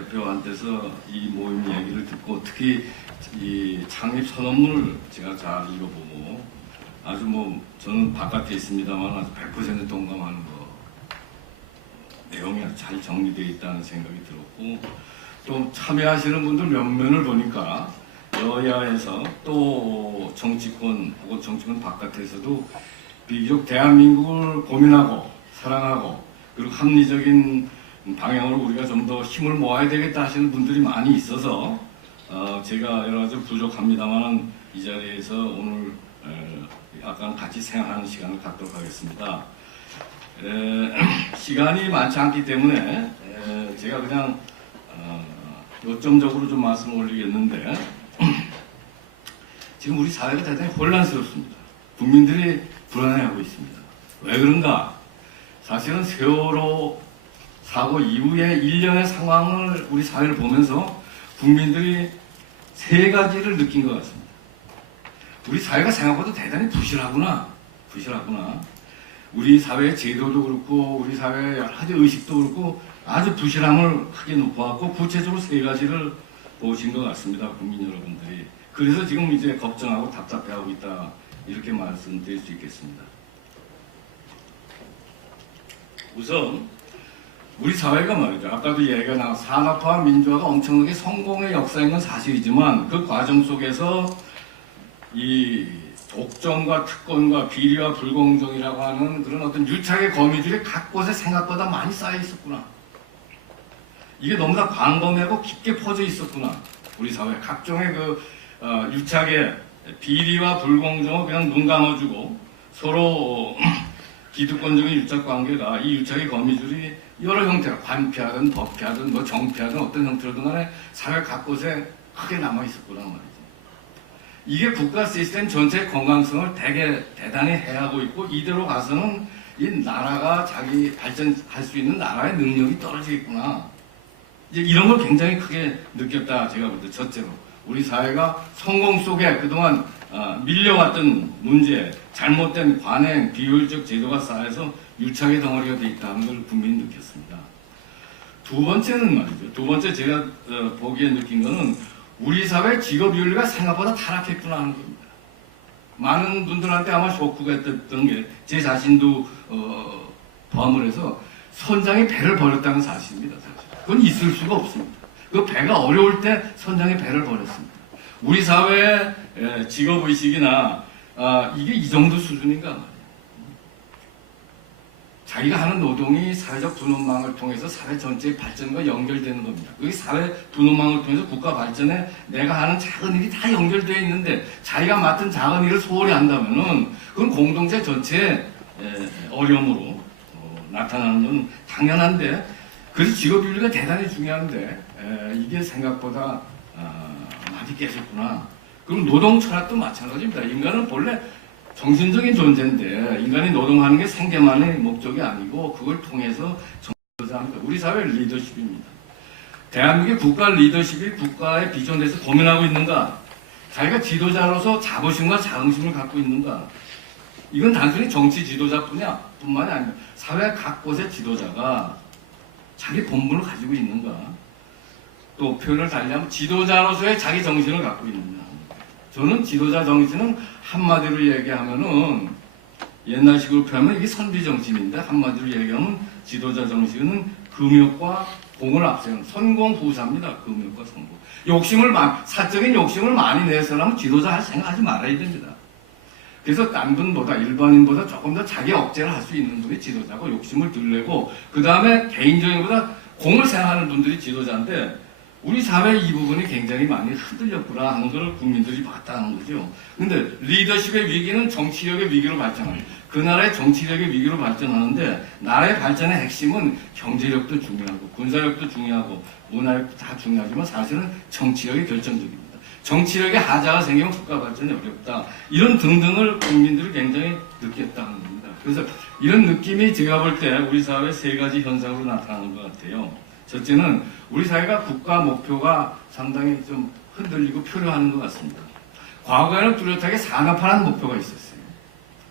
대표한테서 이 모임 얘기를 듣고 특히 이 창립 선언문을 제가 잘 읽어보고 아주 저는 바깥에 있습니다만 아주 100% 동감하는 내용이 잘 정리되어 있다는 생각이 들었고, 또 참여하시는 분들 면면을 보니까 여야에서 또 정치권 혹은 정치권 바깥에서도 비교적 대한민국을 고민하고 사랑하고 그리고 합리적인 방향으로 우리가 좀 더 힘을 모아야 되겠다 하시는 분들이 많이 있어서 제가 여러 가지 부족합니다만 이 자리에서 오늘 약간 같이 생각하는 시간을 갖도록 하겠습니다. 시간이 많지 않기 때문에 제가 그냥 요점적으로 좀 말씀을 올리겠는데, 지금 우리 사회가 대단히 혼란스럽습니다. 국민들이 불안해하고 있습니다. 왜 그런가? 사실은 세월호 사고 이후에 일련의 상황을 우리 사회를 보면서 국민들이 세 가지를 느낀 것 같습니다. 우리 사회가 생각보다 대단히 부실하구나. 우리 사회의 제도도 그렇고 우리 사회의 여러 가지 의식도 그렇고 아주 부실함을 크게 보았고, 구체적으로 세 가지를 보신 것 같습니다. 국민 여러분들이. 그래서 지금 이제 걱정하고 답답해하고 있다, 이렇게 말씀드릴 수 있겠습니다. 우선 우리 사회가 말이죠, 아까도 얘기가 나와 산업화와 민주화가 엄청나게 성공의 역사인 건 사실이지만 그 과정 속에서 이 독점과 특권과 비리와 불공정이라고 하는 그런 어떤 유착의 거미줄이 각 곳에 생각보다 많이 쌓여 있었구나. 이게 너무나 광범위하고 깊게 퍼져 있었구나. 우리 사회 각종의 유착의 비리와 불공정을 그냥 눈 감아주고 서로 기득권적인 유착 관계가, 이 유착의 거미줄이 여러 형태로 관피하든 법피하든 정피하든 어떤 형태로든 간에 사회 각곳에 크게 남아 있었구나 말이죠. 이게 국가 시스템 전체의 건강성을 대단히 해하고 있고, 이대로 가서는 이 나라가 자기 발전할 수 있는 나라의 능력이 떨어지겠구나. 이제 이런 걸 굉장히 크게 느꼈다, 제가 볼 때. 첫째로 우리 사회가 성공 속에 그동안 밀려왔던 문제, 잘못된 관행, 비효율적 제도가 쌓여서 유착의 덩어리가 돼 있다는 걸 분명히 느꼈습니다. 두 번째는 말이죠. 두 번째 제가 보기에 느낀 거는 우리 사회 직업윤리가 생각보다 타락했구나 하는 겁니다. 많은 분들한테 아마 쇼크가 됐던 게 제 자신도 포함을 해서 선장이 배를 버렸다는 사실입니다. 사실. 그건 있을 수가 없습니다. 그 배가 어려울 때 선장이 배를 버렸습니다. 우리 사회의 직업의식이나 이게 이 정도 수준인가 말이에요. 자기가 하는 노동이 사회적 분업망을 통해서 사회 전체의 발전과 연결되는 겁니다. 이 사회 분업망을 통해서 국가 발전에 내가 하는 작은 일이 다 연결되어 있는데 자기가 맡은 작은 일을 소홀히 한다면은 그건 공동체 전체의 어려움으로 나타나는 건 당연한데, 그래서 직업윤리가 대단히 중요한데 이게 생각보다 많이 깨졌구나. 그럼 노동 철학도 마찬가지입니다. 인간은 본래 정신적인 존재인데 인간이 노동하는 게 생계만의 목적이 아니고 그걸 통해서 정치합니다. 우리 사회 리더십입니다. 대한민국의 국가 리더십이 국가의 비전에서 고민하고 있는가? 자기가 지도자로서 자부심과 자긍심을 갖고 있는가? 이건 단순히 정치 지도자뿐만이 아니라 사회 각 곳의 지도자가 자기 본분을 가지고 있는가? 또 표현을 달리하면 지도자로서의 자기 정신을 갖고 있는가? 저는 지도자 정신은 한마디로 얘기하면은, 옛날식으로 표현하면 이게 선비 정신인데, 한마디로 얘기하면 지도자 정신은 금욕과 공을 앞세우는 선공후사입니다. 금욕과 선공. 사적인 욕심을 많이 내서라면 지도자 할 생각하지 말아야 됩니다. 그래서 딴 분보다, 일반인보다 조금 더 자기 억제를 할 수 있는 분이 지도자고, 욕심을 덜 내고 그 다음에 개인적인 보다 공을 생각하는 분들이 지도자인데, 우리 사회 이 부분이 굉장히 많이 흔들렸구나 하는 걸 국민들이 봤다는 거죠. 근데 리더십의 위기는 정치력의 위기로 발전합니다. 그 나라의 정치력의 위기로 발전하는데, 나라의 발전의 핵심은 경제력도 중요하고 군사력도 중요하고 문화력도 다 중요하지만 사실은 정치력이 결정적입니다. 정치력에 하자가 생기면 국가 발전이 어렵다. 이런 등등을 국민들이 굉장히 느꼈다는 겁니다. 그래서 이런 느낌이 제가 볼 때 우리 사회 세 가지 현상으로 나타나는 것 같아요. 첫째는 우리 사회가 국가 목표가 상당히 좀 흔들리고 표류하는 것 같습니다. 과거에는 뚜렷하게 산업화라는 목표가 있었어요.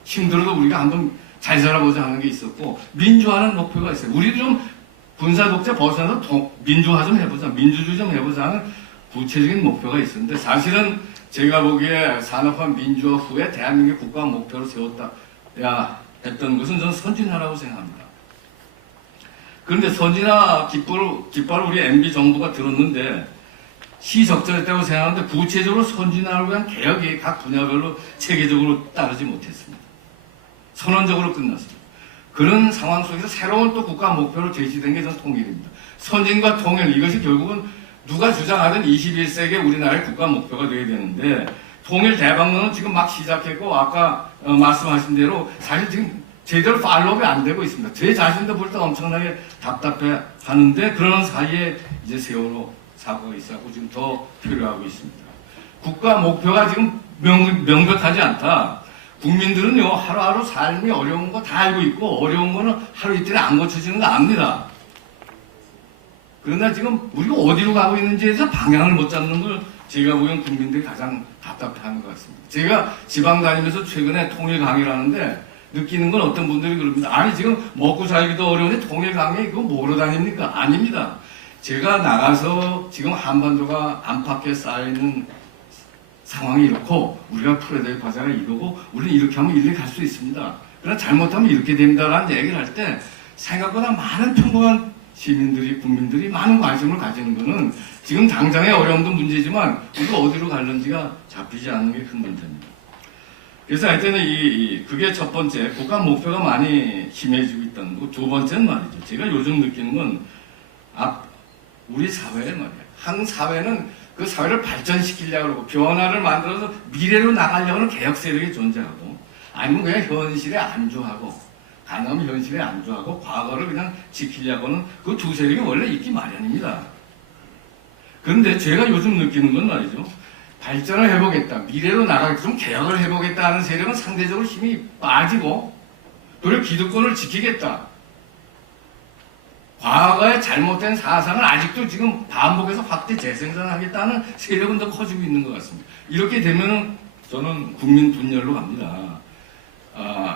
힘들어도 우리가 한번 잘 살아보자 하는 게 있었고, 민주화라는 목표가 있어요. 우리도 좀 군사 독재 벗어나서 민주화 좀 해보자, 민주주의 좀 해보자 하는 구체적인 목표가 있었는데, 사실은 제가 보기에 산업화 민주화 후에 대한민국 국가 목표로 세웠다 했던 것은 저는 선진화라고 생각합니다. 그런데 선진화 깃발을 우리 MB 정부가 들었는데 시적절했다고 생각하는데, 구체적으로 선진화를 위한 개혁이 각 분야별로 체계적으로 따르지 못했습니다. 선언적으로 끝났습니다. 그런 상황 속에서 새로운 또 국가 목표로 제시된 게 전 통일입니다. 선진과 통일, 이것이 결국은 누가 주장하든 21세기 우리나라의 국가 목표가 되어야 되는데, 통일 대박론은 지금 막 시작했고, 아까 말씀하신 대로 사실 지금 제대로 팔로우가 안 되고 있습니다. 제 자신도 볼 때 엄청나게 답답해 하는데, 그러는 사이에 이제 세월호 사고가 있었고 지금 더 필요하고 있습니다. 국가 목표가 지금 명백하지 않다. 국민들은요, 하루하루 삶이 어려운 거 다 알고 있고, 어려운 거는 하루 이틀에 안 고쳐지는 거 압니다. 그러나 지금 우리가 어디로 가고 있는지에 대해서 방향을 못 잡는 걸 제가 보기엔 국민들이 가장 답답해하는 것 같습니다. 제가 지방 다니면서 최근에 통일 강의를 하는데 느끼는 건 어떤 분들이 그럽니다. 아니, 지금 먹고 살기도 어려운데 통일 강의 이거 뭐로 다닙니까? 아닙니다. 제가 나가서 지금 한반도가 안팎에 쌓여있는 상황이 이렇고, 우리가 풀어야 될 과제가 이거고, 우리는 이렇게 하면 이렇게 갈 수 있습니다. 그러나 잘못하면 이렇게 됩니다라는 얘기를 할 때 생각보다 많은 평범한 시민들이, 국민들이 많은 관심을 가지는 것은 지금 당장의 어려움도 문제지만 우리가 어디로 갈는지가 잡히지 않는 게 큰 문제입니다. 그래서 하여튼 그게 첫 번째, 국가 목표가 많이 심해지고 있다는 거. 두 번째는 말이죠. 제가 요즘 느끼는 건 우리 사회에 말이에요. 한 사회는 그 사회를 발전시키려고 하고 변화를 만들어서 미래로 나가려고 하는 개혁 세력이 존재하고, 아니면 그냥 현실에 안주하고, 가능하면 현실에 안주하고 과거를 그냥 지키려고 하는 그 두 세력이 원래 있기 마련입니다. 그런데 제가 요즘 느끼는 건 말이죠. 발전을 해보겠다, 미래로 나가겠다, 좀 개혁을 해보겠다 하는 세력은 상대적으로 힘이 빠지고, 그리고 기득권을 지키겠다. 과거의 잘못된 사상을 아직도 지금 반복해서 확대 재생산하겠다는 세력은 더 커지고 있는 것 같습니다. 이렇게 되면은 저는 국민 분열로 갑니다.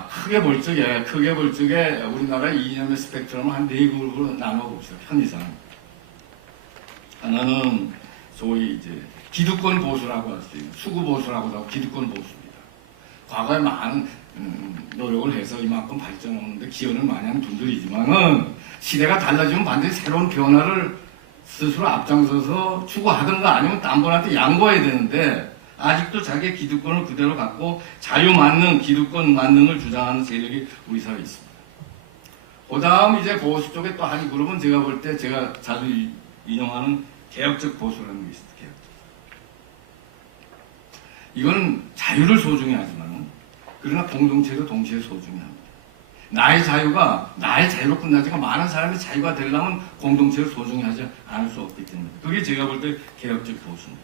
크게 볼 적에 우리나라의 이념의 스펙트럼을 한 4그룹으로 나눠봅시다. 편의상. 하나는 소위 이제 기득권 보수라고 할 수 있는, 수구 보수라고 하고 기득권 보수입니다. 과거에 많은 노력을 해서 이만큼 발전하는데 기여를 많이 한 분들이지만은, 시대가 달라지면 반드시 새로운 변화를 스스로 앞장서서 추구하든가 아니면 딴 분한테 양보해야 되는데, 아직도 자기의 기득권을 그대로 갖고 자유만능, 기득권 만능을 주장하는 세력이 우리 사회에 있습니다. 그 다음 이제 보수 쪽에 또 한 그룹은 제가 볼 때 제가 자주 인용하는 개혁적 보수라는 게 있습니다. 개혁적. 이건 자유를 소중히 하지만, 그러나 공동체도 동시에 소중히 합니다. 나의 자유로 끝나지만 많은 사람의 자유가 되려면 공동체를 소중히 하지 않을 수 없기 때문에, 그게 제가 볼 때 개혁적 보수입니다.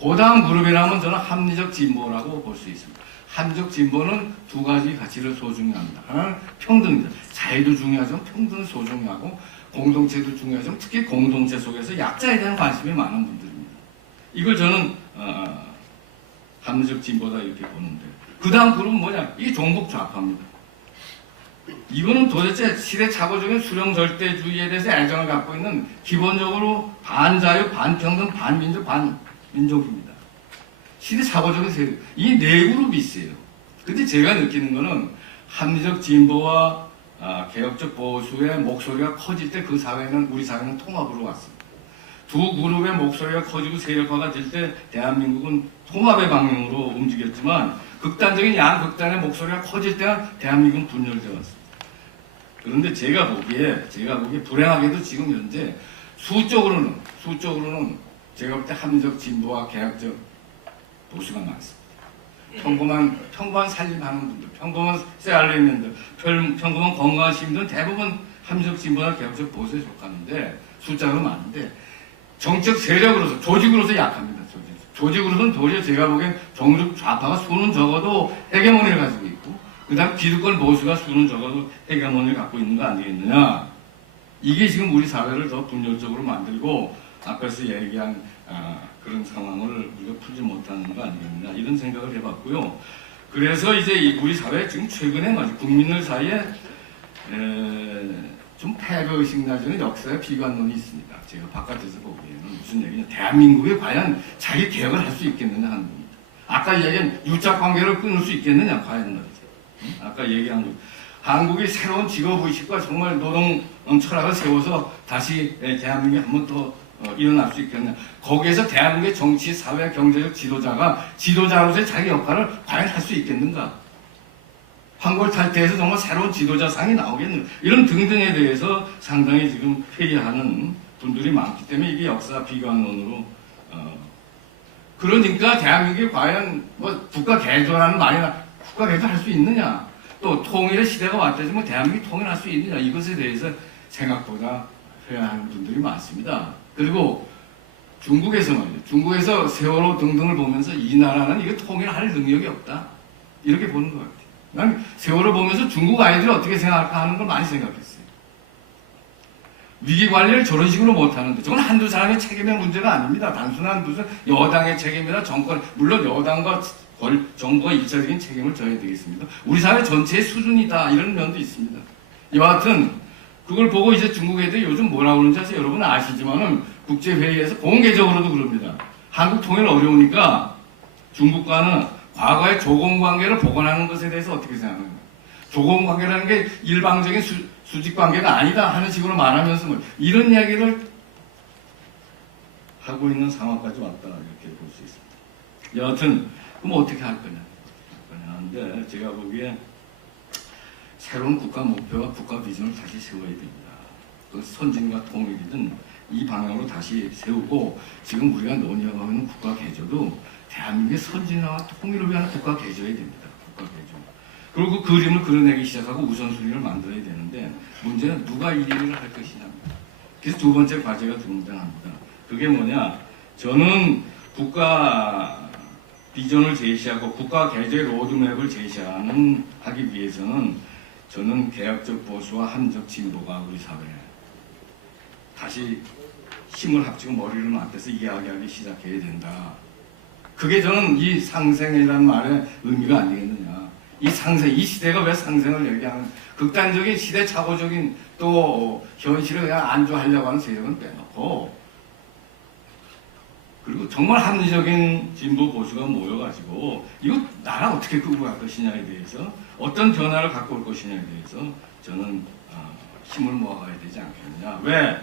그 다음 그룹이라면 저는 합리적 진보라고 볼 수 있습니다. 합리적 진보는 두 가지 가치를 소중히 합니다. 하나는 평등입니다. 자유도 중요하지만 평등을 소중히 하고, 공동체도 중요하지만 특히 공동체 속에서 약자에 대한 관심이 많은 분들입니다. 이걸 저는 합리적 진보다 이렇게 보는데, 그 다음 그룹은 뭐냐? 이게 종북 좌파입니다. 이거는 도대체 시대착오적인 수령 절대주의에 대해서 애정을 갖고 있는, 기본적으로 반자유, 반평등, 반민주, 반민족입니다. 시대착오적인 세력. 이 4그룹이 있어요. 근데 제가 느끼는 거는 합리적 진보와 개혁적 보수의 목소리가 커질 때 그 사회는, 우리 사회는 통합으로 왔습니다. 두 그룹의 목소리가 커지고 세력화가 될 때 대한민국은 통합의 방향으로 움직였지만, 극단적인 양극단의 목소리가 커질 때는 대한민국은 분열되어 왔습니다. 그런데 제가 보기에 불행하게도 지금 현재 수적으로는 제가 볼 때 합리적 진보와 개혁적 보수가 많습니다. 평범한 살림하는 분들, 평범한 쌀레민들, 평범한 건강한 시민들은 대부분 합리적 진보나 개혁적 보수에 속하는데, 숫자로 많은데, 정책 세력으로서, 조직으로서 약합니다. 조직으로서는 도리어 제가 보기엔 정적 좌파가 수는 적어도 헤게모니를 가지고 있고, 그 다음 기득권 보수가 수는 적어도 헤게모니를 갖고 있는 거 아니겠느냐. 이게 지금 우리 사회를 더 분열적으로 만들고, 앞에서 얘기한 그런 상황을 우리가 풀지 못하는 거 아니겠느냐, 이런 생각을 해봤고요. 그래서 이제 우리 사회 지금 최근에 국민들 사이에 좀 패배의식 나지는 역사의 비관론이 있습니다. 제가 바깥에서 보기에는 무슨 얘기냐. 대한민국이 과연 자기 개혁을 할 수 있겠느냐 하는 겁니다. 아까 얘기한 유착 관계를 끊을 수 있겠느냐 과연 말이죠. 아까 얘기한 거. 한국이 새로운 직업의식과 정말 노동 철학을 세워서 다시 대한민국이 한 번 더 일어날 수 있겠느냐. 거기에서 대한민국의 정치, 사회, 경제적 지도자가 지도자로서의 자기 역할을 과연 할 수 있겠는가. 황골탈퇴에서 정말 새로운 지도자상이 나오겠는가. 이런 등등에 대해서 상당히 지금 회의하는 분들이 많기 때문에 이게 역사 비관론으로 그러니까 대한민국이 과연 뭐 국가 개조라는 말이나 국가 개조할 수 있느냐. 또 통일의 시대가 왔다지만 대한민국이 통일할 수 있느냐. 이것에 대해서 생각보다 회의하는 분들이 많습니다. 그리고 중국에서 말이죠. 중국에서 세월호 등등을 보면서 이 나라는 이거 통일할 능력이 없다. 이렇게 보는 것 같아요. 난 세월호 보면서 중국 아이들이 어떻게 생각할까 하는 걸 많이 생각했어요. 위기 관리를 저런 식으로 못하는데 저건 한두 사람의 책임의 문제가 아닙니다. 단순한 무슨 여당의 책임이나 정권, 물론 여당과 정부가 일차적인 책임을 져야 되겠습니다. 우리 사회 전체의 수준이다 이런 면도 있습니다. 여하튼 그걸 보고 이제 중국 애들이 요즘 뭐라고 그러는지 아세요? 여러분 아시지만은 국제회의에서 공개적으로도 그럽니다. 한국 통일 어려우니까 중국과는 과거의 조공관계를 복원하는 것에 대해서 어떻게 생각합니까? 조공관계라는 게 일방적인 수직관계가 아니다 하는 식으로 말하면서 뭐 이런 이야기를 하고 있는 상황까지 왔다 이렇게 볼 수 있습니다. 여하튼 그럼 어떻게 할 거냐 하는데 제가 보기에 새로운 국가 목표와 국가 비전을 다시 세워야 됩니다. 그 선진과 통일이든 이 방향으로 다시 세우고 지금 우리가 논의하고 있는 국가 개조도 대한민국의 선진화와 통일을 위한 국가 개조해야 됩니다. 국가 개조. 그리고 그 그림을 그려내기 시작하고 우선순위를 만들어야 되는데 문제는 누가 이 일을 할 것이냐입니다. 그래서 두 번째 과제가 등장합니다. 그게 뭐냐? 저는 국가 비전을 제시하고 국가 개조의 로드맵을 하기 위해서는 저는 개혁적 보수와 합리적 진보가 우리 사회에 다시 힘을 합치고 머리를 맞대서 이야기하기 시작해야 된다. 그게 저는 이 상생이라는 말의 의미가 아니겠느냐. 이 상생, 이 시대가 왜 상생을 얘기하는 극단적인 시대착오적인 또 현실을 그냥 안주하려고 하는 세력은 빼놓고 그리고 정말 합리적인 진보 보수가 모여가지고 이거 나라 어떻게 끌고 갈 것이냐에 대해서 어떤 변화를 갖고 올 것이냐에 대해서 저는 힘을 모아가야 되지 않겠느냐. 왜?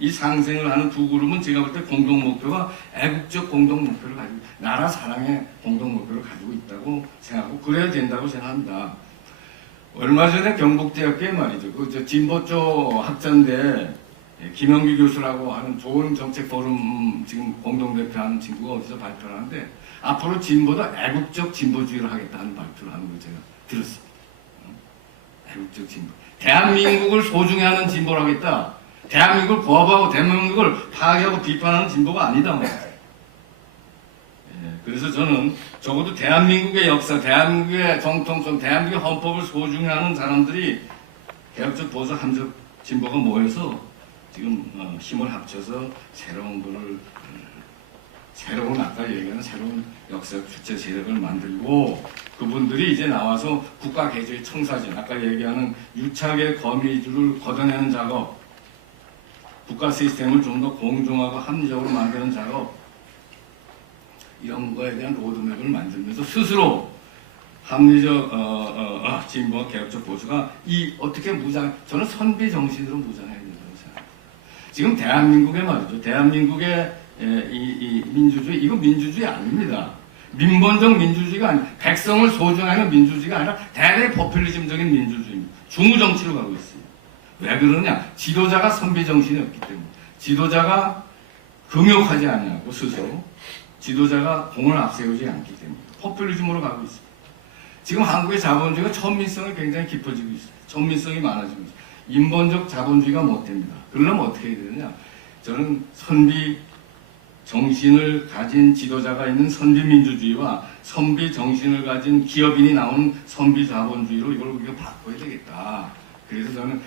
이 상생을 하는 두 그룹은 제가 볼 때 공동 목표가 애국적 공동 목표를 가지고 나라 사랑의 공동 목표를 가지고 있다고 생각하고 그래야 된다고 생각합니다. 얼마 전에 경북대학교에 말이죠. 그 진보 쪽 학자인데 김영규 교수라고 하는 좋은 정책 포럼 지금 공동 대표하는 친구가 어디서 발표를 하는데 앞으로 진보도 애국적 진보주의를 하겠다 하는 발표를 하는 걸 제가 들었습니다. 애국적 진보. 대한민국을 소중히 하는 진보를 하겠다. 대한민국을 부합하고 대한민국을 파괴하고 비판하는 진보가 아니다. 그래서 저는 적어도 대한민국의 역사, 대한민국의 정통성, 대한민국의 헌법을 소중히 하는 사람들이 개혁적 보수 합리적 진보가 모여서 지금 힘을 합쳐서 새로운 아까 얘기하는 새로운 역사적 주체 세력을 만들고 그분들이 이제 나와서 국가 개조의 청사진, 아까 얘기하는 유착의 거미줄을 걷어내는 작업, 국가 시스템을 좀 더 공정하고 합리적으로 만드는 작업 이런 거에 대한 로드맵을 만들면서 스스로 합리적 진보와 개혁적 보수가 어떻게 저는 선비 정신으로 무장해야 된다고 생각합니다. 지금 대한민국에 말이죠. 대한민국의 이 민주주의 이거 민주주의 아닙니다. 민본적 민주주의가 아니라 백성을 소중하는 민주주의가 아니라 대대 포퓰리즘적인 민주주의입니다. 중우 정치로 가고 있어요. 왜 그러냐? 지도자가 선비 정신이 없기 때문에 지도자가 금욕하지 않냐고 스스로 지도자가 공을 앞세우지 않기 때문에 포퓰리즘으로 가고 있습니다. 지금 한국의 자본주의가 천민성이 굉장히 깊어지고 있습니다. 천민성이 많아지고 있습니다. 인본적 자본주의가 못 됩니다. 그러려면 어떻게 해야 되느냐? 저는 선비 정신을 가진 지도자가 있는 선비 민주주의와 선비 정신을 가진 기업인이 나오는 선비 자본주의로 이걸 우리가 바꿔야 되겠다. 그래서 저는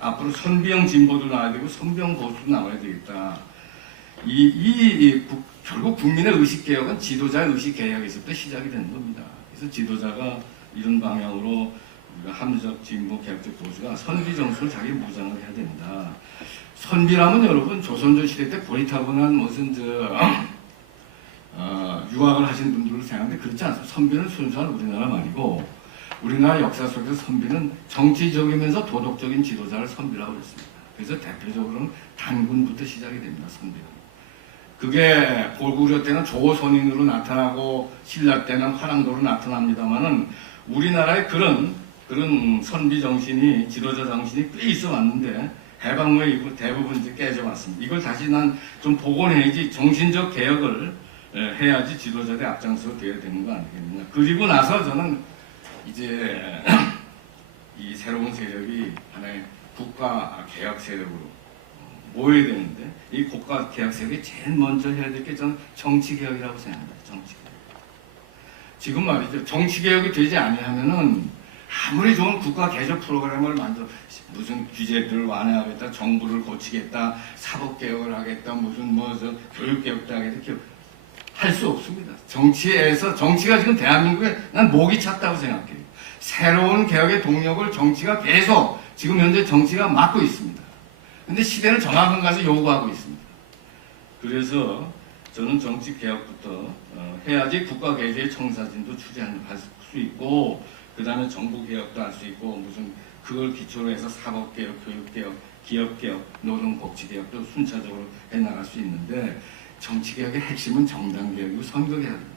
앞으로 선비형 진보도 나와야 되고 선비형 보수도 나와야 되겠다. 결국 국민의 의식개혁은 지도자의 의식개혁에서부터 시작이 되는 겁니다. 그래서 지도자가 이런 방향으로 우리가 합리적 진보 개혁적 보수가 선비 정수를 자기 무장을 해야 됩니다. 선비라면 여러분 조선조 시대 때 고리타분한 무슨 유학을 하신 분들을 생각하는데 그렇지 않습니다. 선비는 순수한 우리나라 말이고 우리나라 역사 속에서 선비는 정치적이면서 도덕적인 지도자를 선비라고 했습니다. 그래서 대표적으로는 단군부터 시작이 됩니다. 선비는. 그게 고구려 때는 조선인으로 나타나고 신라 때는 화랑도로 나타납니다만은 우리나라에 그런 선비 정신이 지도자 정신이 꽤 있어 왔는데 해방 후에 이거 대부분 이제 깨져왔습니다. 이걸 다시 난 좀 복원해야지 정신적 개혁을 해야지 지도자들의 앞장서 되어야 되는 거 아니겠느냐. 그리고 나서 저는 이제 이 새로운 세력이 하나의 국가 개혁 세력으로 모여야 되는데 이 국가 개혁 세력이 제일 먼저 해야 될 게 저는 정치 개혁이라고 생각합니다. 정치 개혁. 지금 말이죠. 정치 개혁이 되지 않으면은 아무리 좋은 국가 개혁 프로그램을 만들어 무슨 규제들을 완화하겠다, 정부를 고치겠다, 사법 개혁을 하겠다, 무슨 교육 개혁도 하겠다, 할 수 없습니다. 정치에서 정치가 지금 대한민국에 난 목이 찼다고 생각해요. 새로운 개혁의 동력을 정치가 계속 지금 현재 정치가 맡고 있습니다. 근데 시대는 정확한 가서 요구하고 있습니다. 그래서 저는 정치 개혁부터 해야지 국가 개혁의 청사진도 추진할 수 있고 그 다음에 정부 개혁도 할 수 있고 무슨 그걸 기초로 해서 사법 개혁, 교육 개혁, 기업 개혁, 노동 복지 개혁도 순차적으로 해나갈 수 있는데 정치 개혁의 핵심은 정당 개혁이고 선거 개혁입니다.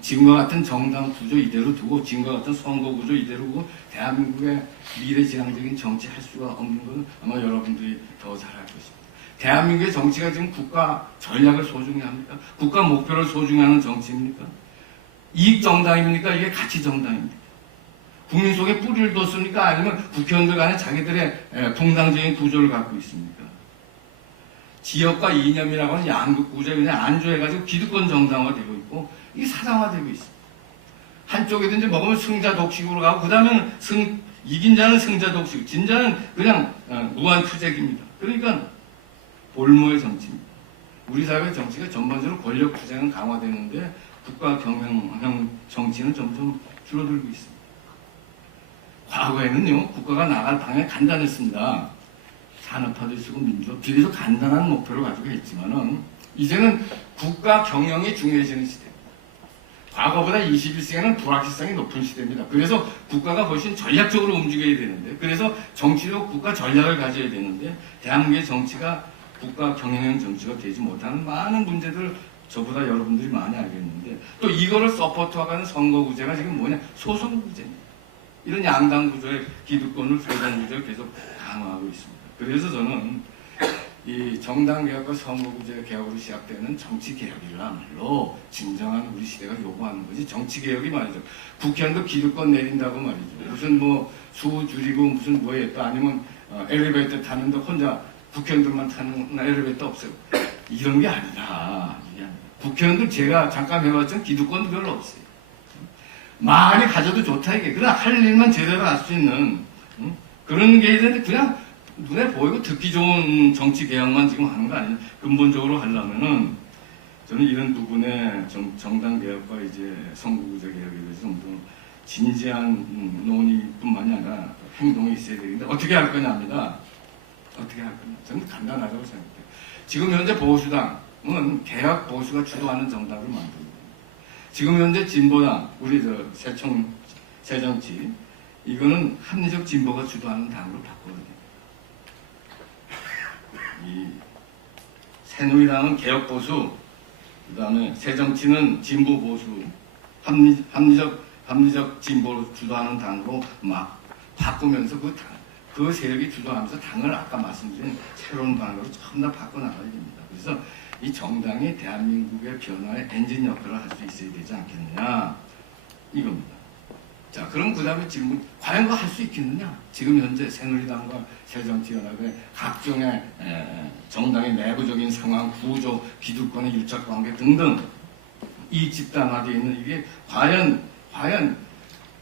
지금과 같은 정당 구조 이대로 두고 지금과 같은 선거 구조 이대로 두고 대한민국의 미래지향적인 정치 할 수가 없는 건 아마 여러분들이 더 잘 알고 있습니다. 대한민국의 정치가 지금 국가 전략을 소중히 합니까? 국가 목표를 소중히 하는 정치입니까? 이익 정당입니까? 이게 가치 정당입니까? 국민 속에 뿌리를 뒀습니까? 아니면 국회의원들 간에 자기들의 동당적인 구조를 갖고 있습니까? 지역과 이념이라고 하는 양극 구조에 그냥 안주해가지고 기득권 정당화되고 있고 이게 사당화되고 있습니다. 한쪽에든지 먹으면 승자 독식으로 가고 그 다음에는 이긴 자는 승자 독식, 진 자는 그냥 무한 투쟁입니다. 그러니까 볼모의 정치입니다. 우리 사회 정치가 전반적으로 권력 투쟁은 강화되는데 국가 경영형 정치는 점점 줄어들고 있습니다. 과거에는요 국가가 나갈 방향이 간단했습니다. 산업화도 있고 민주화 비교적 간단한 목표를 가지고 했지만은 이제는 국가 경영이 중요해지는 시대입니다. 과거보다 21세기는 불확실성이 높은 시대입니다. 그래서 국가가 훨씬 전략적으로 움직여야 되는데 그래서 정치로 국가 전략을 가져야 되는데 대한민국의 정치가 국가 경영형 정치가 되지 못하는 많은 문제들을 저보다 여러분들이 많이 알겠는데 또 이거를 서포트하는 선거구제가 지금 뭐냐 소선구제입니다. 이런 양당 구조의 기득권을 소당 구조를 계속 강화하고 있습니다. 그래서 저는 이 정당 개혁과 선거구제 개혁으로 시작되는 정치 개혁이야말로 진정한 우리 시대가 요구하는 거지. 정치 개혁이 말이죠. 국회의원도 기득권 내린다고 말이죠. 무슨 수 줄이고 무슨 또 아니면 엘리베이터 타는데 혼자 국회의원들만 타는 엘리베이터 없애고 이런 게 아니라 국회의원들 제가 잠깐 해봤지만 기득권도 별로 없어요. 많이 가져도 좋다 이게. 그러나 할 일만 제대로 할 수 있는 그런 게 있는데 그냥 눈에 보이고 듣기 좋은 정치 개혁만 지금 하는 거 아니에요. 근본적으로 하려면은 저는 이런 부분에 정당 개혁과 이제 선거구제 개혁에 대해서 좀 더 진지한 논의뿐만이 아니라 행동이 있어야 되는데 어떻게 할 거냐입니다. 어떻게 할 거냐. 저는 간단하다고 생각해요. 지금 현재 보수당은 개혁 보수가 주도하는 정당을 만듭니다. 지금 현재 진보당, 우리 새정치, 이거는 합리적 진보가 주도하는 당으로 바꾸거든요. 이 새누리당은 개혁 보수, 그 다음에 새정치는 진보 보수, 합리적 진보로 주도하는 당으로 막 바꾸면서 그 세력이 주도하면서 당을 아까 말씀드린 새로운 방향으로 전부 다 바꿔나가야 됩니다. 그래서 이 정당이 대한민국의 변화의 엔진 역할을 할 수 있어야 되지 않겠느냐 이겁니다. 자, 그럼 그 다음에 질문, 과연 그거 할 수 있겠느냐? 지금 현재 새누리당과 새정치연합의 각종의 정당의 내부적인 상황, 구조, 기득권의 유착관계 등등 이 집단화되어 있는 이게 과연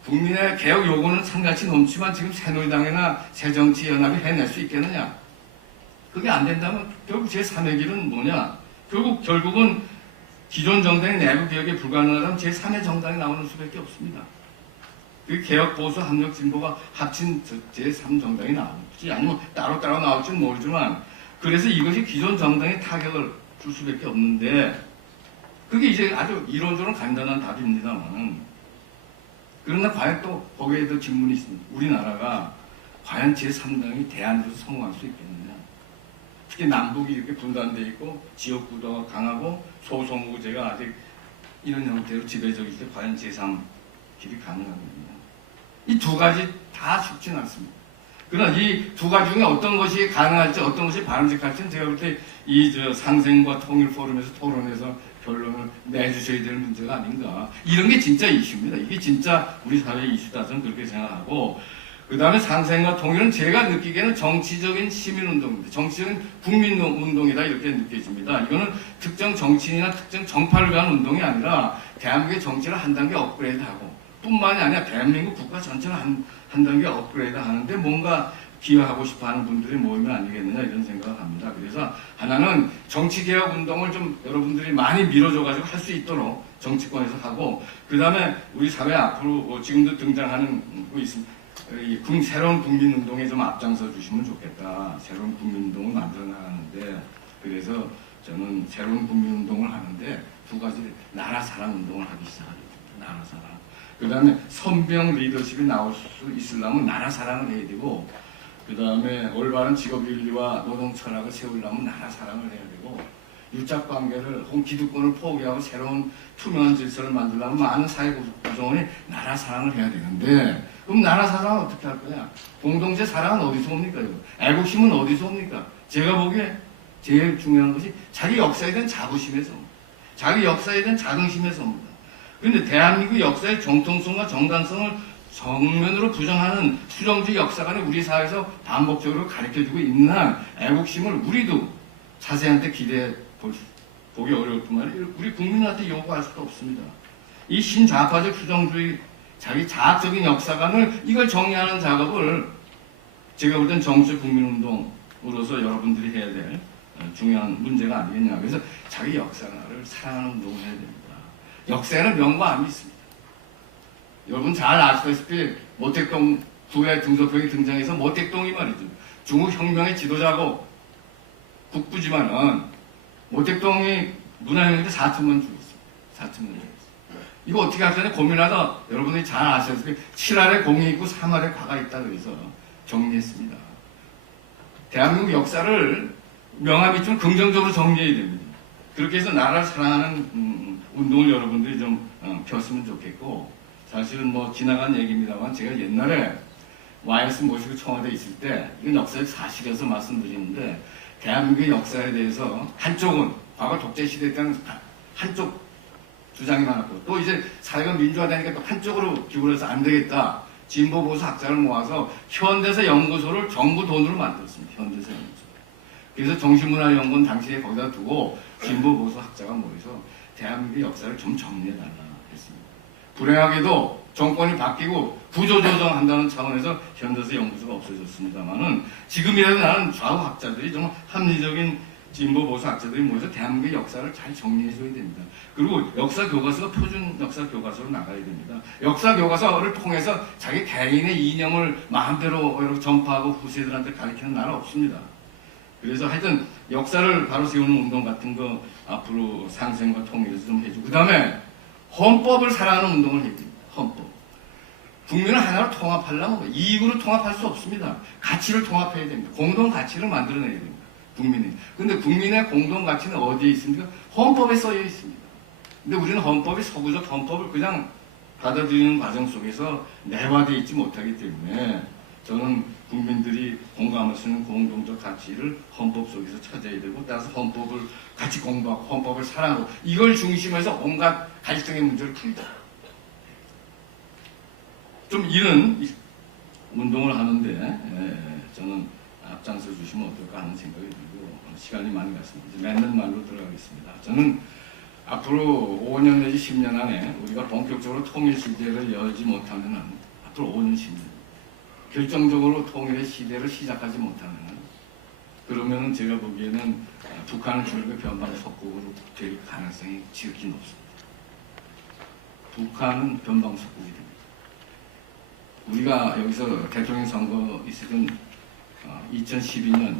국민의 개혁 요구는 산같이 넘치만 지금 새누리당이나 새정치연합이 해낼 수 있겠느냐? 그게 안 된다면 결국 제3의 길은 뭐냐? 결국은 기존 정당의 내부 개혁이 불가능하다면 제3의 정당이 나오는 수밖에 없습니다. 그 개혁 보수 합력 진보가 합친 제3정당이 나올지 아니면 따로따로 나올지는 모르지만 그래서 이것이 기존 정당에 타격을 줄 수밖에 없는데 그게 이제 아주 이론적으로 간단한 답입니다만 그러나 과연 또 거기에도 질문이 있습니다. 우리나라가 과연 제3당이 대안으로서 성공할 수 있겠느냐. 특히 남북이 이렇게 분단되어 있고 지역구도가 강하고 소송구제가 아직 이런 형태로 지배적일 때 과연 제3 길이 가능하거든요. 이 두 가지 다 쉽지는 않습니다. 그러나 이 두 가지 중에 어떤 것이 가능할지 어떤 것이 바람직할지는 제가 볼 때 이 상생과 통일 포럼에서 토론해서 결론을 내주셔야 될 문제가 아닌가. 이런 게 진짜 이슈입니다. 이게 진짜 우리 사회의 이슈다. 저는 그렇게 생각하고 그 다음에 상생과 통일은 제가 느끼기에는 정치적인 시민운동입니다. 정치적인 국민운동이다 이렇게 느껴집니다. 이거는 특정 정치인이나 특정 정파를 위한 운동이 아니라 대한민국의 정치를 한 단계 업그레이드하고 뿐만이 아니라 대한민국 국가 전체를 한 단계 업그레이드 하는데 뭔가 기여하고 싶어하는 분들이 모이면 아니겠느냐 이런 생각을 합니다. 그래서 하나는 정치개혁 운동을 좀 여러분들이 많이 밀어줘가지고 할 수 있도록 정치권에서 하고 그 다음에 우리 사회 앞으로 지금도 등장하는 새로운 국민운동에 좀 앞장서 주시면 좋겠다. 새로운 국민운동을 만들어 나가는데 그래서 저는 새로운 국민운동을 하는데 두 가지 나라 사랑 운동을 하기 시작합니다. 나라 사랑. 그 다음에 선병 리더십이 나올 수 있으려면 나라 사랑을 해야 되고 그 다음에 올바른 직업윤리와 노동 철학을 세우려면 나라 사랑을 해야 되고 유착관계를 기득권을 포기하고 새로운 투명한 질서를 만들려면 많은 사회 구성원이 나라 사랑을 해야 되는데 그럼 나라 사랑은 어떻게 할 거냐? 공동체 사랑은 어디서 옵니까? 애국심은 어디서 옵니까? 제가 보기에 제일 중요한 것이 자기 역사에 대한 자부심에서 옵니다. 자기 역사에 대한 자긍심에서 옵니다. 그런데 대한민국 역사의 정통성과 정당성을 정면으로 부정하는 수정주의 역사관이 우리 사회에서 반복적으로 가르쳐주고 있는 한 애국심을 우리도 자세한테 기대해 보기 어려울 뿐만 아니라 우리 국민한테 요구할 수도 없습니다. 이 신좌파적 수정주의 자기 자학적인 역사관을 이걸 정리하는 작업을 제가 볼 땐 정치 국민운동으로서 여러분들이 해야 될 중요한 문제가 아니겠냐. 그래서 자기 역사를 사랑하는 운동을 해야 됩니다. 역사에는 명과 암이 있습니다. 여러분 잘 아시다시피 모택동 구의 등소평이 등장해서 모택동이 말이죠. 중국 혁명의 지도자고 국부지만은 모택동이 문화혁명때 4천만 죽었어요. 4천만 죽었어요. 이거 어떻게 할 거냐 고민하다 여러분이 잘 아시다시피 7알에 공이 있고 3알에 과가 있다 그래서 정리했습니다. 대한민국 역사를 명암이 좀 긍정적으로 정리해야 됩니다. 그렇게 해서 나라를 사랑하는 운동을 여러분들이 좀 폈으면 좋겠고 사실은 뭐 지나간 얘기입니다만 제가 옛날에 YS 모시고 청와대에 있을 때 이건 역사의 사실이어서 말씀드리는데 대한민국의 역사에 대해서 한쪽은 과거 독재시대 때는 한쪽 주장이 많았고 또 이제 사회가 민주화되니까 또 한쪽으로 기울어서 안 되겠다. 진보 보수 학자를 모아서 현대사 연구소를 정부 돈으로 만들었습니다. 현대사 연구소. 그래서 정신문화연구원 당시에 거기다 두고 진보 보수 학자가 모여서 대한민국의 역사를 좀 정리해달라 했습니다. 불행하게도 정권이 바뀌고 구조조정한다는 차원에서 현대사 연구소가 없어졌습니다만은 지금이라도 나는 좌우 학자들이 좀 합리적인 진보 보수 학자들이 모여서 대한민국의 역사를 잘 정리해줘야 됩니다. 그리고 역사 교과서가 표준 역사 교과서로 나가야 됩니다. 역사 교과서를 통해서 자기 개인의 이념을 마음대로 전파하고 후세들한테 가르치는 나라 없습니다. 그래서 하여튼 역사를 바로 세우는 운동 같은 거 앞으로 상생과 통일에서 좀 해주고 그 다음에 헌법을 사랑하는 운동을 해야 됩니다. 헌법. 국민을 하나로 통합하려면 이익으로 통합할 수 없습니다. 가치를 통합해야 됩니다. 공동 가치를 만들어내야 됩니다. 국민이. 근데 국민의 공동 가치는 어디에 있습니까? 헌법에 써여 있습니다. 근데 우리는 헌법이 서구적 헌법을 그냥 받아들이는 과정 속에서 내화되어 있지 못하기 때문에 저는 국민들이 공감할 수 있는 공동적 가치를 헌법 속에서 찾아야 되고 따라서 헌법을 같이 공부하고 헌법을 사랑하고 이걸 중심에서 온갖 갈등의 문제를 풀자. 좀 이런 운동을 하는데 저는 앞장서 주시면 어떨까 하는 생각이 들고 시간이 많이 갔습니다. 이제 맺는 말로 들어가겠습니다. 저는 앞으로 5년 내지 10년 안에 우리가 본격적으로 통일 시대를 열지 못하면 앞으로 5년, 10년 결정적으로 통일의 시대를 시작하지 못하면 그러면은 제가 보기에는 북한은 결국 변방 석국으로 될 가능성이 지극히 높습니다. 북한은 변방 석국이 됩니다. 우리가 여기서 대통령 선거 있었던 2012년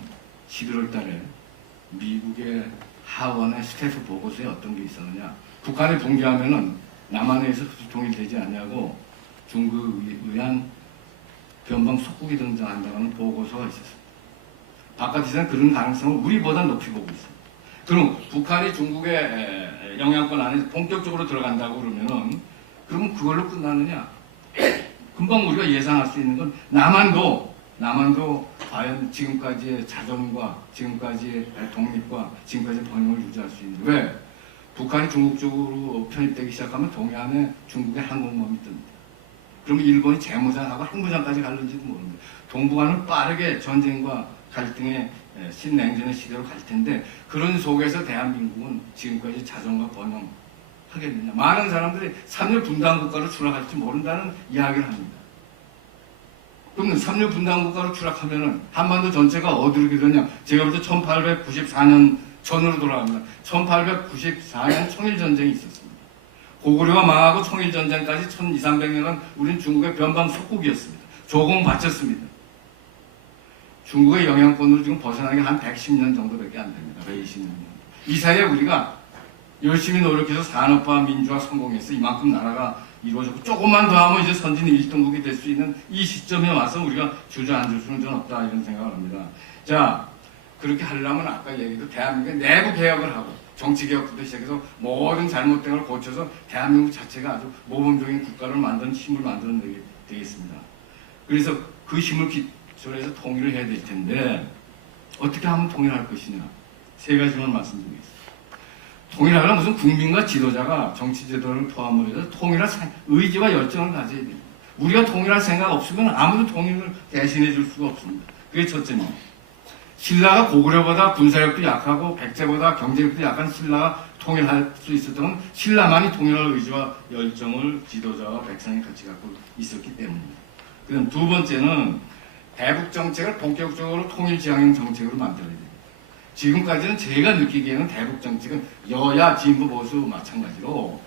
11월 달에 미국의 하원의 스태프 보고서에 어떤 게 있었느냐. 북한이 붕괴하면은 남한에서 통일되지 않냐고 중국에 의한 변방 속국이 등장한다는 보고서가 있었습니다. 바깥에서는 그런 가능성을 우리보다 높이 보고 있습니다. 그럼 북한이 중국의 영향권 안에 본격적으로 들어간다고 그러면은 그러면 그걸로 끝나느냐? 금방 우리가 예상할 수 있는 건 남한도 과연 지금까지의 자존과 지금까지의 독립과 지금까지의 번영을 유지할 수 있는 왜? 북한이 중국 쪽으로 편입되기 시작하면 동해안에 중국의 항공모함이 뜹니다. 그러면 일본이 재무장하고 핵무장까지 갈는지도 모릅니다. 동북아는 빠르게 전쟁과 갈등의 신냉전의 시대로 갈 텐데 그런 속에서 대한민국은 지금까지 자존과 번영하겠느냐. 많은 사람들이 3년 분단 국가로 추락할지 모른다는 이야기를 합니다. 그러면 3년 분단 국가로 추락하면은 한반도 전체가 어디로 되느냐. 제가 볼 때 1894년 전으로 돌아갑니다. 1894년 청일전쟁이 있었습니다. 고구려가 망하고 청일전쟁까지 1200년은 우린 중국의 변방 속국이었습니다. 조공 바쳤습니다. 중국의 영향권으로 지금 벗어나기 한 110년 정도밖에 안 됩니다. 120년. 이 사이에 우리가 열심히 노력해서 산업화, 민주화 성공해서 이만큼 나라가 이루어졌고 조금만 더 하면 이제 선진 1등국이 될 수 있는 이 시점에 와서 우리가 주저앉을 수는 전 없다 이런 생각을 합니다. 자, 그렇게 하려면 아까 얘기도 대한민국의 내부 개혁을 하고 정치 개혁부터 시작해서 모든 잘못된 걸 고쳐서 대한민국 자체가 아주 모범적인 국가를 만드는 힘을 만들어내게 되겠습니다. 그래서 그 힘을 기초해서 통일을 해야 될 텐데 어떻게 하면 통일할 것이냐. 세 가지만 말씀드리겠습니다. 통일하려면 무슨 국민과 지도자가 정치 제도를 포함을 해서 통일할 의지와 열정을 가져야 됩니다. 우리가 통일할 생각 없으면 아무도 통일을 대신해 줄 수가 없습니다. 그게 첫째입니다. 신라가 고구려보다 군사력도 약하고 백제보다 경제력도 약한 신라가 통일할 수 있었던 신라만이 통일할 의지와 열정을 지도자와 백성이 같이 갖고 있었기 때문입니다. 그다음 두 번째는 대북 정책을 본격적으로 통일 지향형 정책으로 만들어야 됩니다. 지금까지는 제가 느끼기에는 대북 정책은 여야 진보 보수 마찬가지로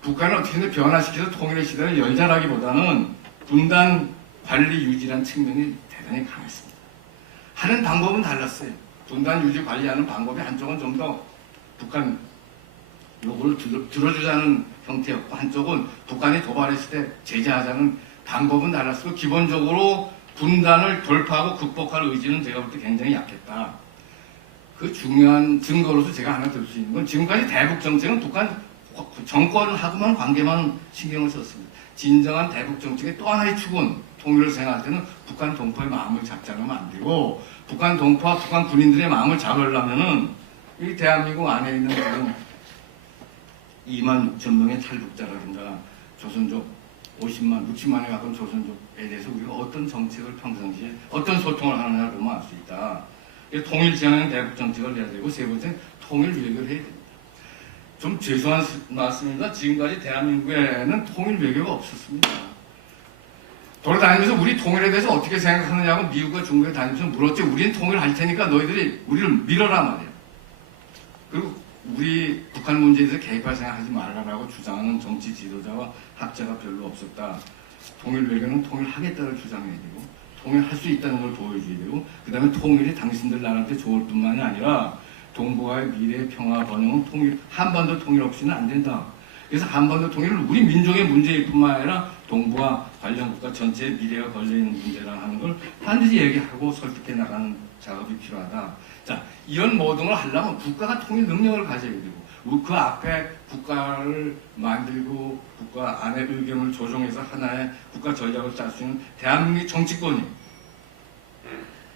북한을 어떻게든 변화시켜서 통일의 시대를 열자라기보다는 분단 관리 유지라는 측면이 대단히 강했습니다. 하는 방법은 달랐어요. 분단 유지 관리하는 방법이 한쪽은 좀 더 북한 요구를 들어주자는 형태였고 한쪽은 북한이 도발했을 때 제재하자는 방법은 달랐고 기본적으로 분단을 돌파하고 극복할 의지는 제가 볼 때 굉장히 약했다. 그 중요한 증거로서 제가 하나 들 수 있는 건 지금까지 대북 정책은 북한 정권하고만 관계만 신경을 썼습니다. 진정한 대북 정책의 또 하나의 축은 통일을 생각할 때는 북한 동포의 마음을 잡지 않으면 안 되고 북한 동포와 북한 군인들의 마음을 잡으려면은 이 대한민국 안에 있는 지금 2만 6천 명의 탈북자라든가 조선족 50만, 60만에 가까운 조선족에 대해서 우리가 어떤 정책을 평상시에 어떤 소통을 하느냐를 보면 알 수 있다. 통일 지향형 대북 정책을 해야 되고 세 번째는 통일 외교를 해야 됩니다. 좀 죄송한 말씀입니다. 지금까지 대한민국에는 통일 외교가 없었습니다. 돌아다니면서 우리 통일에 대해서 어떻게 생각하느냐고 미국과 중국에 다니면서 물었지. 우리는 통일할 테니까 너희들이 우리를 밀어라 말이야. 그리고 우리 북한 문제에 대해서 개입할 생각하지 말라라고 주장하는 정치 지도자와 학자가 별로 없었다. 통일 외교는 통일하겠다를 주장해야 되고 통일할 수 있다는 걸 보여줘야 되고 그 다음에 통일이 당신들 나라한테 좋을 뿐만이 아니라 동북아의 미래 평화 번영은 통일 한반도 통일 없이는 안 된다. 그래서 한반도 통일은 우리 민족의 문제일 뿐만 아니라 동북아 관련 국가 전체의 미래가 걸려있는 문제라 하는 걸 반드시 얘기하고 설득해 나가는 작업이 필요하다. 자, 이런 모든 걸 하려면 국가가 통일 능력을 가져야 되고 그 앞에 국가를 만들고 국가 안의 의견을 조정해서 하나의 국가 전략을 짤 수 있는 대한민국의 정치권이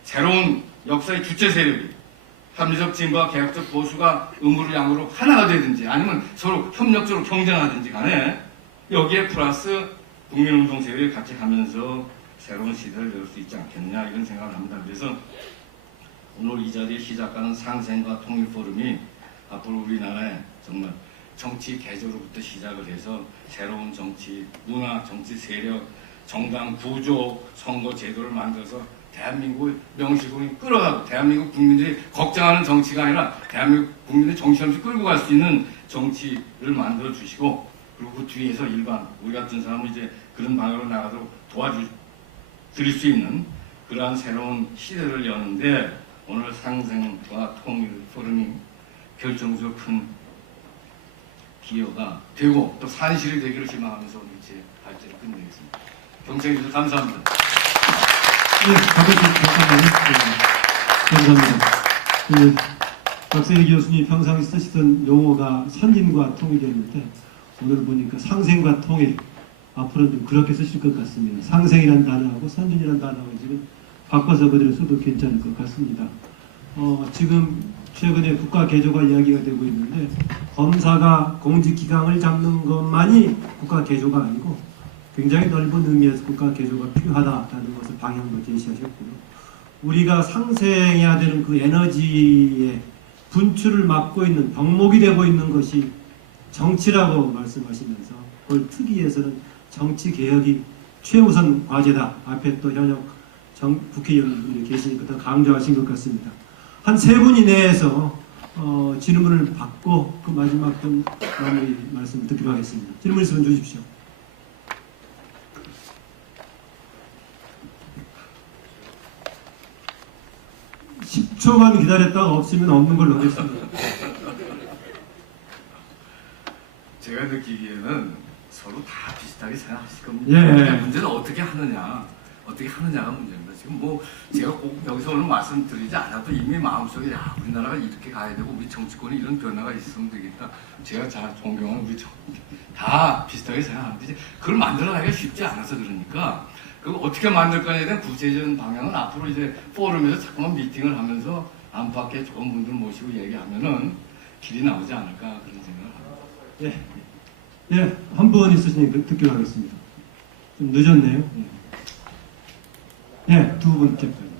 새로운 역사의 주체 세력이 합리적 진보와 개혁적 보수가 음으로 양으로 하나가 되든지 아니면 서로 협력적으로 경쟁하든지 간에 여기에 플러스 국민운동 세력이 같이 가면서 새로운 시대를 열 수 있지 않겠느냐 이런 생각을 합니다. 그래서 오늘 이 자리에 시작하는 상생과 통일 포럼이 앞으로 우리나라에 정말 정치 개조로부터 시작을 해서 새로운 정치, 문화, 정치 세력, 정당 구조, 선거 제도를 만들어서 대한민국의 명실공히 끌어가고 대한민국 국민들이 걱정하는 정치가 아니라 대한민국 국민들이 정신없이 끌고 갈 수 있는 정치를 만들어 주시고 그리고 그 뒤에서 일반 우리 같은 사람은 이제 그런 방향으로 나가도록 도와드릴 수 있는 그러한 새로운 시대를 여는데 오늘 상생과 통일 포럼이 결정적으로 큰 기여가 되고 또 산실이 되기를 희망하면서 오늘 제 발제를 끝내겠습니다. 경청해 주셔서 감사합니다. 네, 감사합니다. 박세희 교수님 평상 쓰시던 용어가 선진과 통일이었는데 오늘 보니까 상생과 통일 앞으로는 좀 그렇게 쓰실 것 같습니다. 상생이라는 단어하고 선진이라는 단어하고 지금 바꿔서 그대로 써도 괜찮을 것 같습니다. 지금 최근에 국가 개조가 이야기가 되고 있는데 검사가 공직기강을 잡는 것만이 국가 개조가 아니고 굉장히 넓은 의미에서 국가 개조가 필요하다라는 것을 방향도 제시하셨고요. 우리가 상생해야 되는 그 에너지의 분출을 막고 있는 덕목이 되고 있는 것이 정치라고 말씀하시면서 그걸 특위에서는 정치 개혁이 최우선 과제다. 앞에 또 현역 국회의원분들이 계시니까 더 강조하신 것 같습니다. 한 3분 이내에서 질문을 받고 그 마지막 좀 마무리 말씀을 듣기로 하겠습니다. 질문 있으면 주십시오. (10초간) 기다렸다가 없으면 없는 걸로 하겠습니다. 제가 느끼기에는 서로 다 비슷하게 생각하실 겁니다. 예. 문제는 어떻게 하느냐가 문제입니다. 지금 뭐 제가 꼭 여기서 오늘 말씀드리지 않아도 이미 마음속에 야 우리나라가 이렇게 가야 되고 우리 정치권에 이런 변화가 있으면 되겠다. 제가 잘 존경하는 우리 다 비슷하게 생각하는데 그걸 만들어내기가 쉽지 않아서 그러니까 그걸 어떻게 만들 거냐에 대한 구체적인 방향은 앞으로 이제 포럼에서 자꾸만 미팅을 하면서 안팎에 좋은 분들 모시고 얘기하면은 길이 나오지 않을까 그런 생각을 합니다. 예. 예, 한 분 있으시니 듣기로 하겠습니다. 좀 늦었네요. 예, 두 번째까지.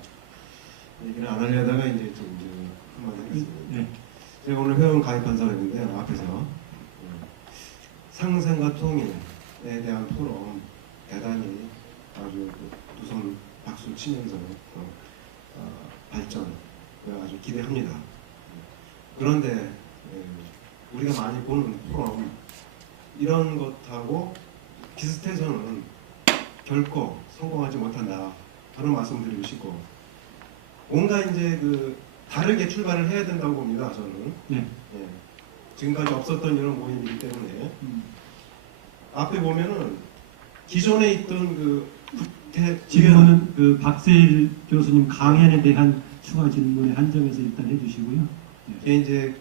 얘기를 안 하려다가 이제 한마디 하겠습니다. 예. 제가 오늘 회원 가입한 사람인데 앞에서 상생과 통일에 대한 토론 대단히 아주 두 손 박수 치면서 발전 아주 기대합니다. 그런데 우리가 많이 보는 토론 이런 것하고 비슷해서는 결코 성공하지 못한다. 그런 말씀드리고 싶고 뭔가 이제 다르게 출발을 해야 된다고 봅니다. 저는 네. 예. 지금까지 없었던 이런 모임이기 때문에 앞에 보면은 기존에 있던 질문은 박세일 교수님 강연에 대한 추가 질문에 한정해서 일단 해주시고요. 예. 이제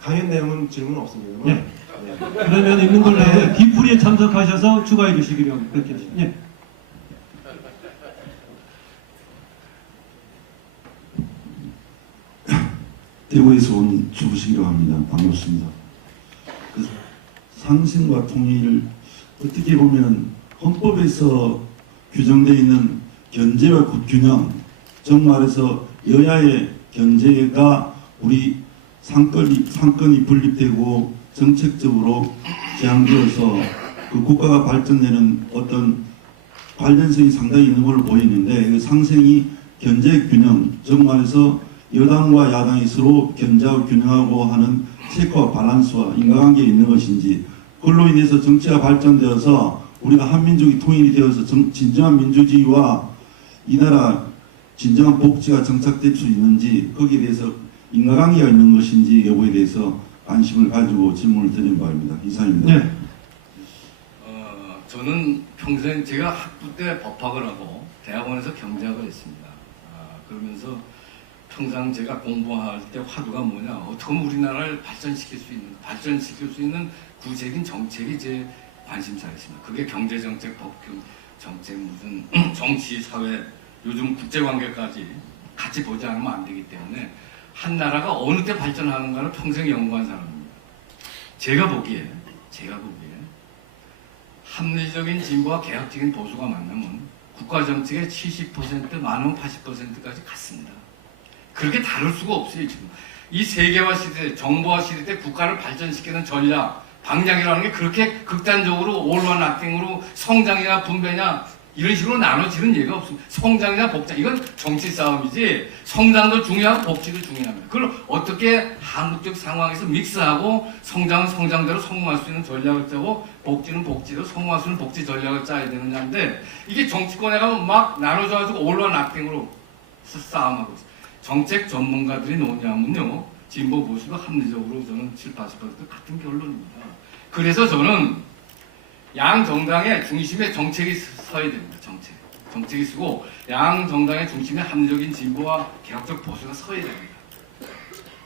강연 내용은 질문 없습니다. 예. 예. 그러면 있는 걸로 하고 뒤풀이에 참석하셔서 추가해 주시기로 그렇게 하시죠. 예. 대구에서 온 주부식이라고 합니다. 반갑습니다. 상생과 통일을 어떻게 보면 헌법에서 규정되어 있는 견제와 균형, 정말해서 여야의 견제가 우리 상권이 분립되고 정책적으로 제한되어서 그 국가가 발전되는 어떤 관련성이 상당히 있는 걸로 보이는데 그 상생이 견제 균형, 정말해서 여당과 야당이 서로 견제하고 균형하고 하는 체크와 밸런스와 인과관계에 있는 것인지 그걸로 인해서 정치가 발전되어서 우리가 한민족이 통일이 되어서 진정한 민주주의와 이 나라 진정한 복지가 정착될 수 있는지 거기에 대해서 인과관계가 있는 것인지 여부에 대해서 관심을 가지고 질문을 드린 바입니다. 이상입니다. 네. 저는 평생 제가 학부 때 법학을 하고 대학원에서 경제학을 했습니다. 그러면서 평상 제가 공부할 때 화두가 뭐냐, 어떻게 하면 우리나라를 발전시킬 수 있는 구체적인 정책이 제 관심사였습니다. 그게 경제정책, 법정책, 무슨 정치, 사회, 요즘 국제관계까지 같이 보지 않으면 안 되기 때문에 한 나라가 어느 때 발전하는가를 평생 연구한 사람입니다. 제가 보기에 합리적인 진보와 개혁적인 보수가 만나면 국가정책의 70% 많으면 80%까지 갔습니다. 그렇게 다를 수가 없어요. 지금 이 세계화 시대, 정보화 시대 때 국가를 발전시키는 전략, 방향이라는 게 그렇게 극단적으로 올와 나띵으로 성장이나 분배냐 이런 식으로 나눠지는 예가 없습니다. 성장이나 복장, 이건 정치 싸움이지 성장도 중요하고 복지도 중요합니다. 그걸 어떻게 한국적 상황에서 믹스하고 성장은 성장대로 성공할 수 있는 전략을 짜고 복지는 복지로 성공할 수 있는 복지 전략을 짜야 되느냐인데 이게 정치권에 가면 막 나눠져가지고 올라나땡으로 싸움하고 있어요. 정책 전문가들이 뭐냐면요. 진보 보수가 합리적으로 저는 7, 80% 같은 결론입니다. 그래서 저는 양 정당의 중심에 정책이 서야 됩니다. 정책이 서고 양 정당의 중심에 합리적인 진보와 개혁적 보수가 서야 됩니다.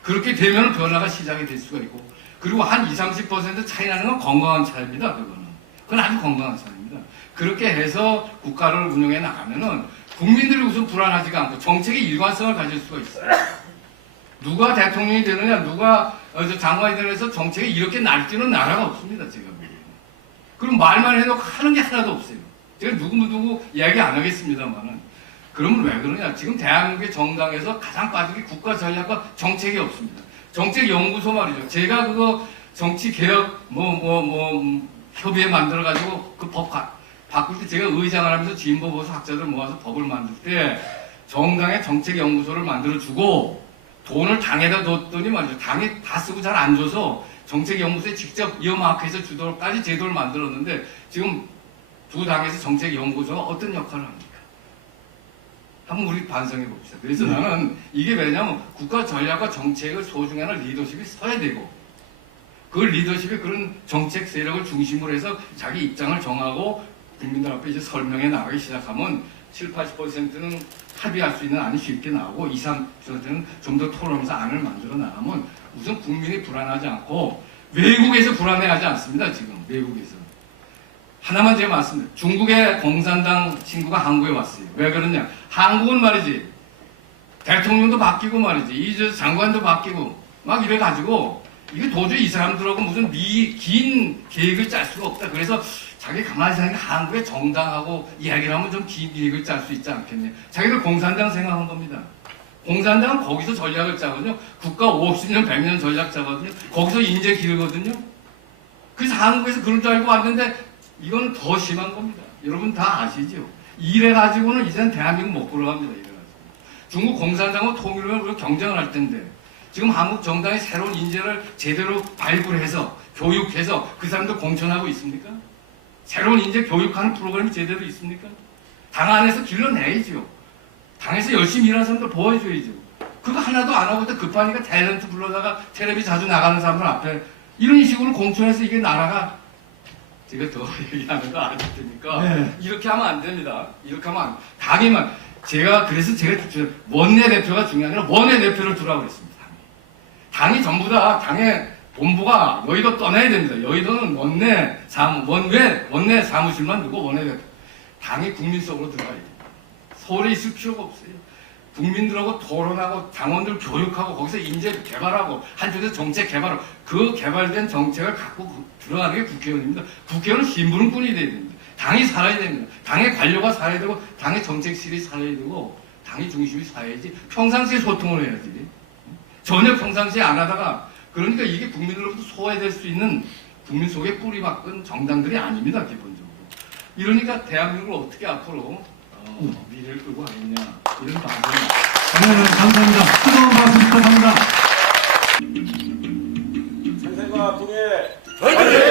그렇게 되면 변화가 시작이 될 수가 있고 그리고 한 20, 30% 차이 나는 건 건강한 차이입니다. 그건 아주 건강한 차이입니다. 그렇게 해서 국가를 운영해 나가면은 국민들이 우선 불안하지가 않고 정책의 일관성을 가질 수가 있어요. 누가 대통령이 되느냐, 누가 장관이 되느냐 해서 정책이 이렇게 날뛰는 나라가 없습니다. 제가 보기에는. 그럼 말만 해놓고 하는 게 하나도 없어요. 제가 누구 이야기 안 하겠습니다만은. 그러면 왜 그러냐? 지금 대한민국의 정당에서 가장 빠진 게 국가 전략과 정책이 없습니다. 정책연구소 말이죠. 제가 그거 정치개혁, 협의회 만들어가지고 그 법 바꿀 때 제가 의장을 하면서 진보 보수 학자들 모아서 법을 만들 때 정당의 정책연구소를 만들어주고 돈을 당에다 뒀더니 말이죠. 당이 다 쓰고 잘 안 줘서 정책연구소에 직접 이어마크에서 주도록까지 제도를 만들었는데 지금 두 당에서 정책연구소가 어떤 역할을 합니까? 한번 우리 반성해 봅시다. 그래서 나는 이게 왜냐면 국가 전략과 정책을 소중하는 리더십이 서야 되고 그 리더십이 그런 정책 세력을 중심으로 해서 자기 입장을 정하고 국민들 앞에 이제 설명해 나가기 시작하면 7, 80%는 합의할 수 있는 안이 쉽게 나오고 2, 3%는 좀 더 토론하면서 안을 만들어 나가면 우선 국민이 불안하지 않고 외국에서 불안해하지 않습니다. 지금 외국에서. 하나만 제가 말씀드려요. 중국의 공산당 친구가 한국에 왔어요. 왜 그러냐? 한국은 말이지 대통령도 바뀌고 말이지 이 장관도 바뀌고 막 이래가지고 이게 도저히 이 사람들하고 무슨 긴 계획을 짤 수가 없다. 그래서 자기 가만히 생각하니까 한국의 정당하고 이야기를 하면 좀 긴 계획을 짤 수 있지 않겠냐. 자기들 공산당 생각한 겁니다. 공산당은 거기서 전략을 짜거든요. 국가 50년, 100년 전략 짜거든요. 거기서 인재 기르거든요. 그래서 한국에서 그런 줄 알고 왔는데 이건 더 심한 겁니다. 여러분 다 아시죠? 이래가지고는 이제는 대한민국 못 걸어갑니다. 이래가지고. 중국 공산당과 통일하면 우리가 경쟁을 할 텐데 지금 한국 정당이 새로운 인재를 제대로 발굴해서 교육해서 그 사람들 공천하고 있습니까? 새로운 인재 교육하는 프로그램이 제대로 있습니까? 당 안에서 길러내야죠. 당에서 열심히 일하는 사람들 보여줘야죠. 그거 하나도 안 하고 급하니까 탤런트 불러다가 텔레비 자주 나가는 사람들 앞에 이런 식으로 공천해서 이게 나라가 제가 더 얘기하는 거 아닐 테니까 네. 이렇게 하면 안 됩니다. 이렇게 하면 안 당이만 그래서 제가 원내대표가 중요한 게 아니라 원내대표를 두라고 그랬습니다. 당이 전부 다 당의 본부가 여의도 떠나야 됩니다. 여의도는 원내 사무실만 두고 원내대표. 당이 국민 속으로 들어가야 됩니다. 서울에 있을 필요가 없어요. 국민들하고 토론하고 당원들 교육하고 거기서 인재 개발하고 한쪽에서 정책 개발하고 그 개발된 정책을 갖고 들어가는 게 국회의원입니다. 국회의원은 심부름꾼이 돼야 됩니다. 당이 살아야 됩니다. 당의 관료가 살아야 되고 당의 정책실이 살아야 되고 당의 중심이 살아야지 평상시에 소통을 해야지. 전혀 평상시에 안 하다가 그러니까 이게 국민들로부터 소외될 수 있는 국민 속에 뿌리 박은 정당들이 아닙니다. 기본적으로. 이러니까 대한민국을 어떻게 앞으로 미래를 끌고 가겠냐 이런 방송입니다. 네, 감사합니다. 뜨거운 박수 부탁합니다. 상생과 통일 화이팅!